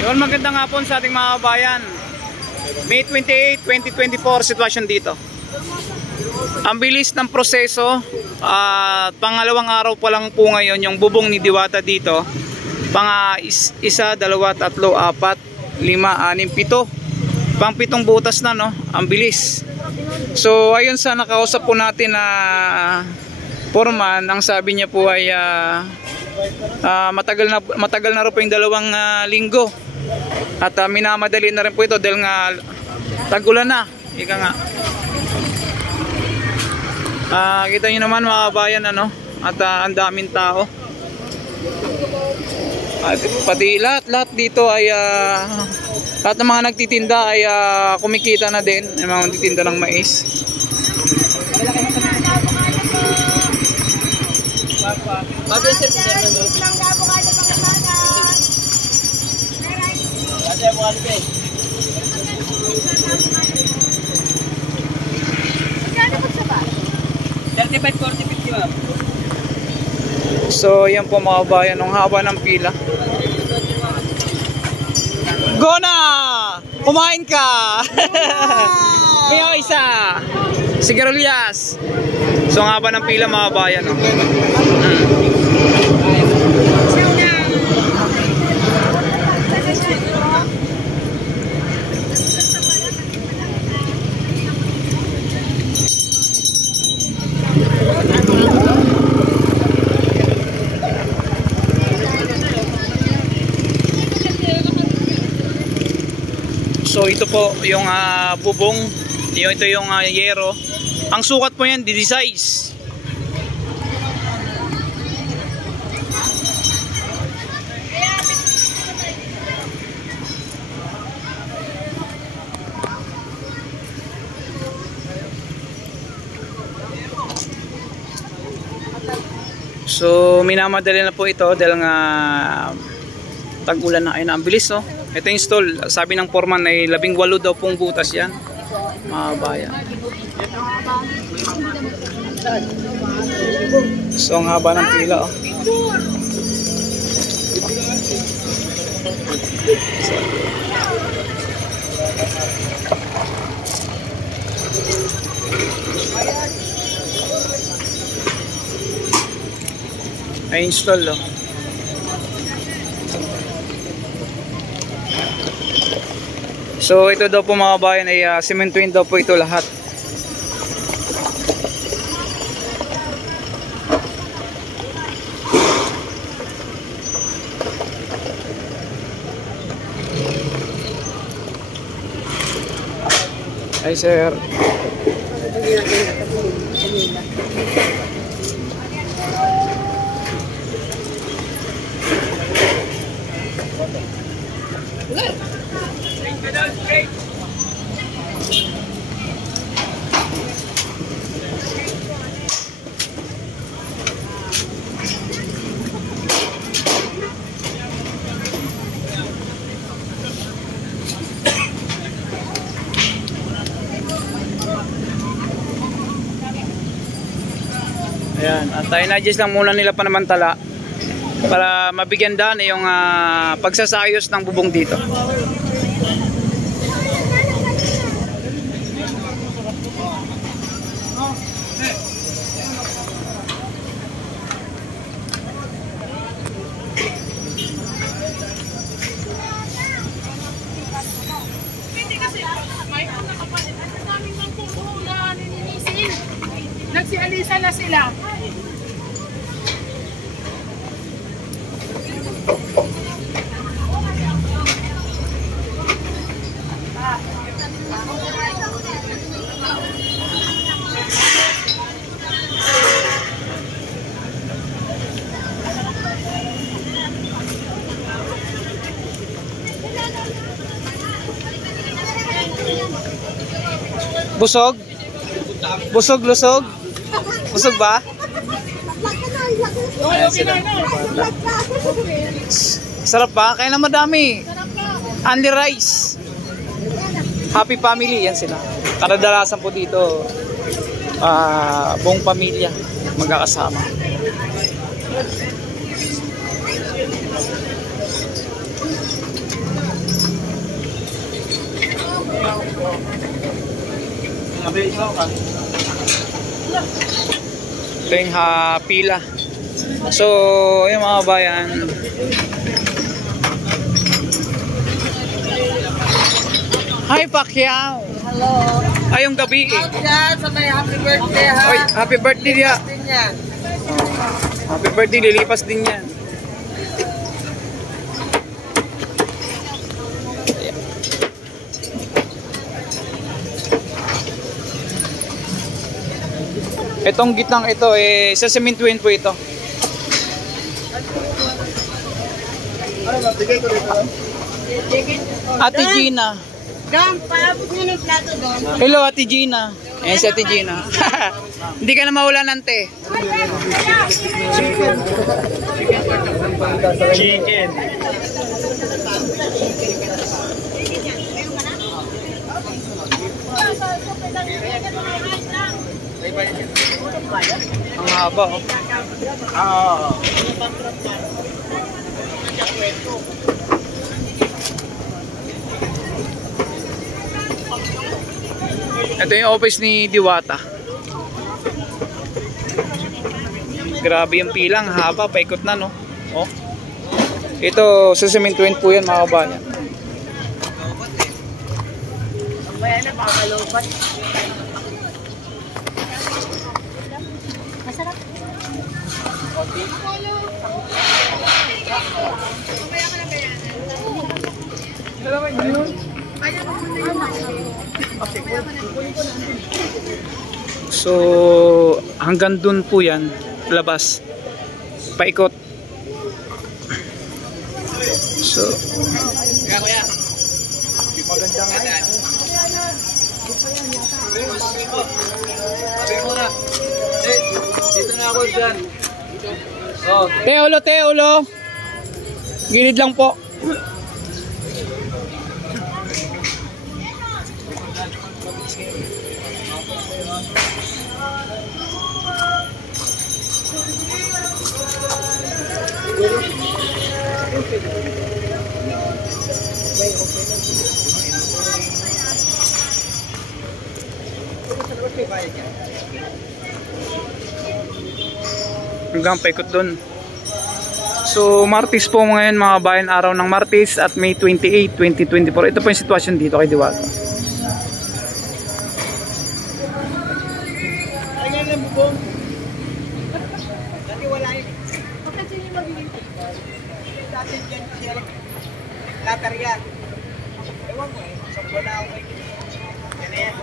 Yun, magandang hapon sa ating mga kabayan. May 28, 2024 sitwasyon dito. Ang bilis ng proseso. Pangalawang araw pa lang po ngayon yung bubong ni Diwata dito. Isa, dalawa, tatlo, apat, lima, anim, pito. Pang pitong butas na, no? Ang bilis. So ayun, sa nakausap po natin na foreman, ang sabi niya po ay matagal na rin po yung 2 linggo. At minamadali na rin po ito dahil nga tag-ulan na. Ika nga. Kita nyo naman mga kabayan, ano? At ang daming tao. At pati lahat dito ay lahat ng mga nagtitinda ay kumikita na din. Yung mga nagtitinda ng mais. So yan po mga bayan, ang haba ng pila. Go na! Kumain ka! May isa! Sigarilyas! So ang haba ng pila mga bayan, no? So ito po yung bubong, ito yung yero. Ang sukat po yan, di-size. So minamadali na po ito dahil nga tag-ulan na. Ayun, ang bilis, oh. Ito yung stall. Sabi ng foreman ay 18 daw pong butas yan. Mga bayan. So ang haba ng pila, oh. Ay install, oh. So ito daw po mga bayan ay sementuin daw po ito lahat. Ay sir. Ayan, at na-adjust lang muna nila panamantala para mabigyan daan yung pagsasayos ng bubong dito. Nagsialisa na sila. Busog? Busog, lusog? Busog ba? Ayan sila. Sarap ba? Kaya na madami. Only rice. Happy family. Yan sila. Kadalasan po dito buong pamilya magkakasama. Ito yung pila. So, yung mga bayan. Hi, Pacquiao! Hello. Ay, yung gabi eh. Yan, sa may happy birthday ha. Oy, happy birthday dia. Din yan. Happy birthday, lilipas din yan. Itong gitnang ito eh sa sementuin po ito. Ate Gina. Dong, paabot nyo ng plato doon. Hello Ate Gina. Ayan si Ate Gina. Hindi ka na mawala ng te. Chicken. Ang haba oh. Ito yung office ni Diwata. Grabe yung pilang, haba, paikot na no. Oh. Ito sa sementuin po yan mga kabayan. Bayan na, makakalobat. Masarap. So hanggang dun po yan, labas, paikot. So kuya, magandang dito na ako dyan. Te ulo. Gilid lang po. Hanggang paikot dun. So Martes po ngayon mga bayan, araw ng Martes at May 28, 2024. Ito po yung sitwasyon dito kay Diwata. Dati wala yun. Bakit sino yung magbibigay? Dati dyan siya. Latar yan. Ewan ko eh. Sa buwan na ako may yan na yan.